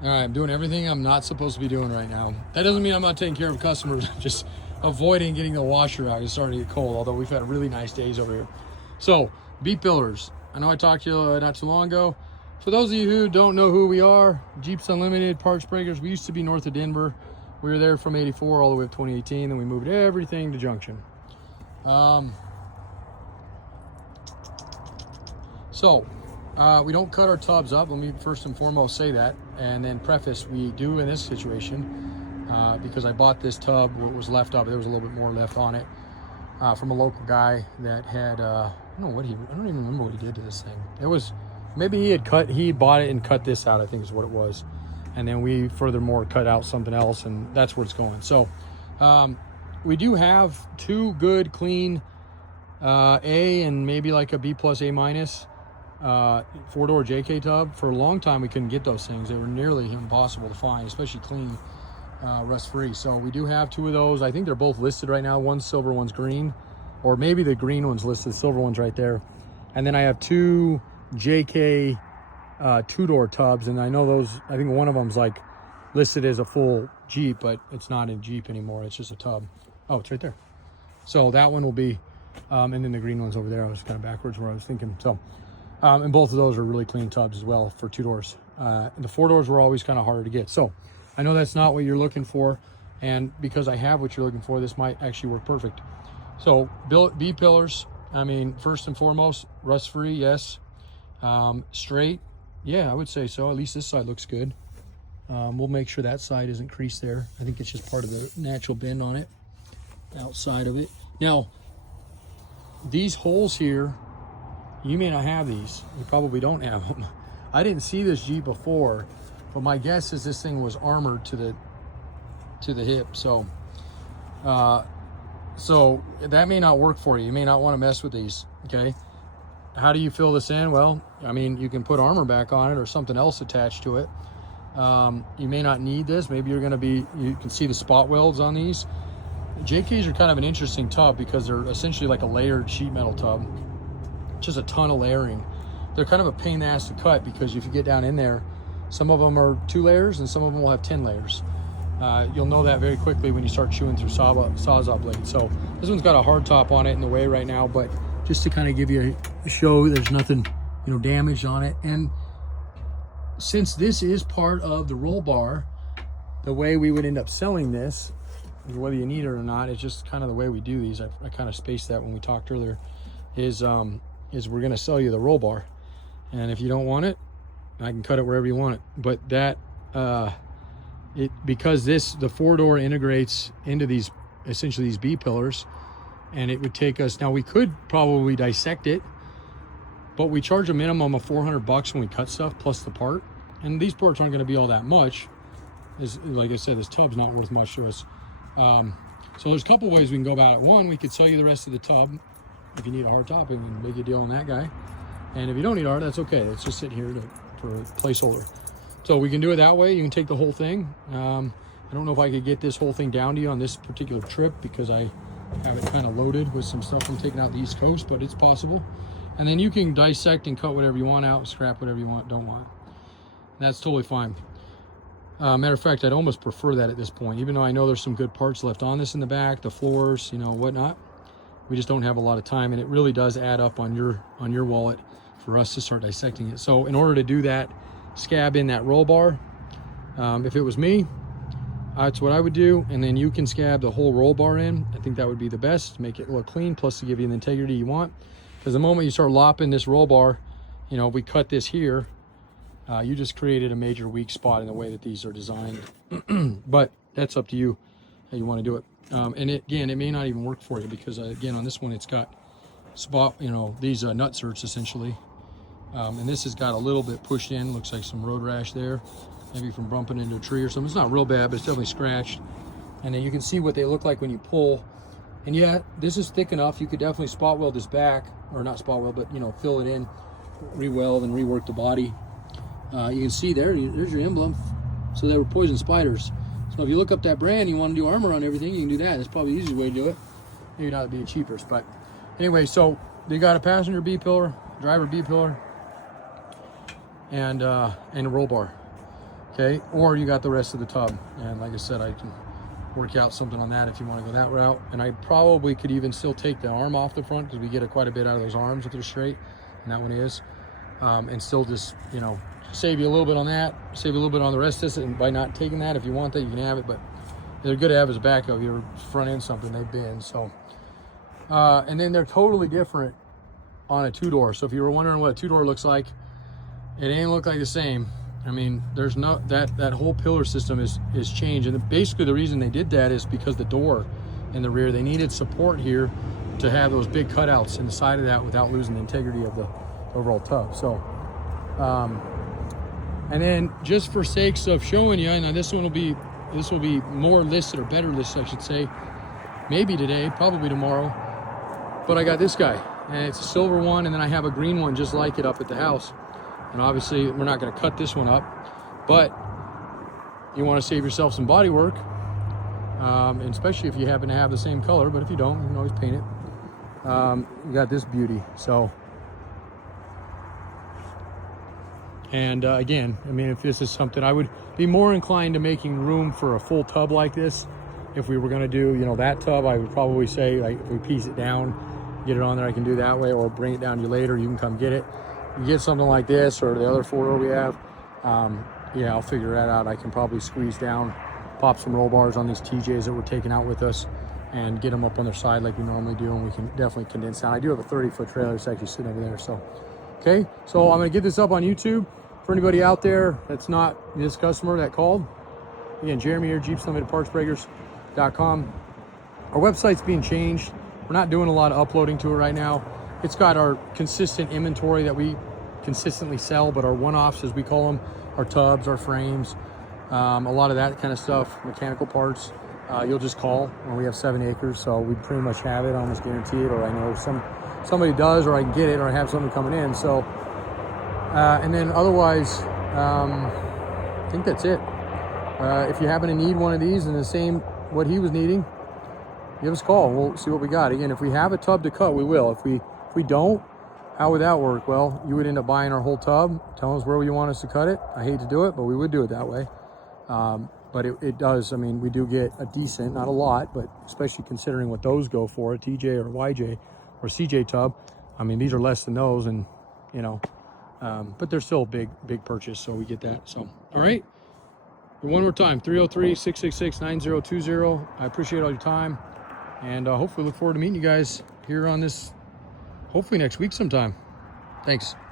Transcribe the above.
All right, I'm doing everything I'm not supposed to be doing right now. That doesn't mean I'm not taking care of customers. Just avoiding getting the washer out. It's starting to get cold, although we've had really nice days over here. So, B-pillars. I know I talked to you not too long ago. For those of you who don't know who we are, Jeeps Unlimited Parts Breakers. We used to be north of Denver. We were there from 84 all the way up to 2018. Then we moved everything to Junction. We don't cut our tubs up. Let me first and foremost say that, and then preface, we do in this situation, because I bought this tub, what was left of it, there was a little bit more left on it, from a local guy that had, I don't even remember what he did to this thing. It was, maybe he bought it and cut this out, I think is what it was. And then we furthermore cut out something else, and that's where it's going. So, we do have two good, clean, A and maybe like a B plus A minus, 4-door JK tub. For a long time we couldn't get those things. They were nearly impossible to find, especially clean, rust free. So we do have two of those. I think they're both listed right now. One's silver, one's green, or maybe the green one's listed, silver one's right there. And then I have two JK 2-door tubs, and I know those, I think one of them's like listed as a full Jeep, but it's not a Jeep anymore, it's just a tub. Oh, it's right there. So that one will be, and then the green one's over there. I was kind of backwards where I was thinking. So and both of those are really clean tubs as well for 2-doors. And the 4-doors were always kind of harder to get. So I know that's not what you're looking for. And because I have what you're looking for, this might actually work perfect. So B-pillars, I mean, first and foremost, rust-free, yes. Straight, yeah, I would say so. At least this side looks good. We'll make sure that side isn't creased there. I think it's just part of the natural bend on it, outside of it. Now, these holes here, you may not have these. You probably don't have them. I didn't see this Jeep before, but my guess is this thing was armored to the hip. So that may not work for you. You may not want to mess with these, okay? How do you fill this in? Well, I mean, you can put armor back on it or something else attached to it. You may not need this. Maybe you can see the spot welds on these. JKs are kind of an interesting tub because they're essentially like a layered sheet metal tub. Just a ton of layering. They're kind of a pain in the ass to cut because if you get down in there, some of them are 2 layers and some of them will have 10 layers. You'll know that very quickly when you start chewing through Sawzall blades. So this one's got a hard top on it in the way right now, but just to kind of give you a show, there's nothing, damaged on it. And since this is part of the roll bar, the way we would end up selling this, whether you need it or not, it's just kind of the way we do these. I kind of spaced that when we talked earlier, is we're going to sell you the roll bar. And if you don't want it, I can cut it wherever you want it. But that, because the 4-door integrates into these, essentially these B-pillars, and it would take us, now we could probably dissect it, but we charge a minimum of $400 when we cut stuff plus the part. And these parts aren't going to be all that much. Like I said, this tub's not worth much to us. So there's a couple ways we can go about it. One, we could sell you the rest of the tub if you need a hard top, and make a deal on that guy. And if you don't need hard, that's okay. It's just sitting here for a placeholder. So we can do it that way. You can take the whole thing. I don't know if I could get this whole thing down to you on this particular trip because I have it kind of loaded with some stuff I'm taking out the East Coast, but it's possible. And then you can dissect and cut whatever you want out, scrap whatever you don't want. That's totally fine. Matter of fact, I'd almost prefer that at this point, even though I know there's some good parts left on this in the back, the floors, whatnot. We just don't have a lot of time, and it really does add up on your wallet for us to start dissecting it. So in order to do that, scab in that roll bar. If it was me, that's what I would do, and then you can scab the whole roll bar in. I think that would be the best, make it look clean, plus to give you the integrity you want. Because the moment you start lopping this roll bar, if we cut this here, you just created a major weak spot in the way that these are designed. But that's up to you how you want to do it. And it may not even work for you because again, on this one, it's got these nutserts essentially. And this has got a little bit pushed in, looks like some road rash there, maybe from bumping into a tree or something. It's not real bad, but it's definitely scratched. And then you can see what they look like when you pull. And yeah, this is thick enough. You could definitely spot weld this back, or not spot weld, but fill it in, re-weld and rework the body. You can see there's your emblem. So they were poison spiders. So if you look up that brand, you want to do armor on everything, you can do that. That's probably the easiest way to do it. Maybe not the cheapest, but anyway, so they got a passenger B-pillar, driver B-pillar, and a roll bar. Okay, or you got the rest of the tub. And like I said, I can work out something on that if you want to go that route. And I probably could even still take the arm off the front, because we get quite a bit out of those arms if they're straight, and that one is. And still just, you know, save you a little bit on that, save you a little bit on the rest of this, and by not taking that, if you want that, you can have it, but they're good to have as a backup. If you're front end something, they've been, so. And then they're totally different on a two-door. So if you were wondering what a two-door looks like, it ain't look like the same. I mean, there's no, that whole pillar system is changed. And basically the reason they did that is because the door in the rear, they needed support here to have those big cutouts in the side of that without losing the integrity of the overall tub. So, and then just for sakes of showing you, and this will be more listed, or better listed, I should say, maybe today, probably tomorrow. But I got this guy, and it's a silver one, and then I have a green one just like it up at the house. And obviously we're not going to cut this one up, but you want to save yourself some body work, and especially if you happen to have the same color. But if you don't, you can always paint it. You got this beauty. So, and again, I mean, if this is something, I would be more inclined to making room for a full tub like this. If we were going to do, you know, that tub, I would probably say, like, if we piece it down, get it on there, I can do that way, or bring it down to you later. You can come get it. You get something like this, or the other four-door we have, yeah, I'll figure that out. I can probably squeeze down, pop some roll bars on these TJs that we're taking out with us, and get them up on their side like we normally do, and we can definitely condense down. I do have a 30-foot trailer that's actually sitting over there. So, okay, so I'm going to get this up on YouTube for anybody out there that's not this customer that called. Again, Jeremy here, JeepsLimitedPartsBreakers.com. Our website's being changed. We're not doing a lot of uploading to it right now. It's got our consistent inventory that we consistently sell, but our one-offs, as we call them, our tubs, our frames, a lot of that kind of stuff, mechanical parts, you'll just call when we have 7 acres. So we pretty much have it, I almost guarantee it, or I know somebody does, or I can get it, or I have something coming in. So, and then otherwise, I think that's it. If you happen to need one of these in the same, what he was needing, give us a call. We'll see what we got. Again, if we have a tub to cut, we will. If we don't, how would that work? Well, you would end up buying our whole tub, telling us where you want us to cut it. I hate to do it, but we would do it that way. But it does, I mean, we do get a decent, not a lot, but especially considering what those go for, a TJ or a YJ or CJ tub. I mean, these are less than those, and, you know, but they're still a big purchase, so we get that. So, all right. One more time, 303-666-9020. I appreciate all your time, and hopefully look forward to meeting you guys here on this, hopefully next week sometime. Thanks.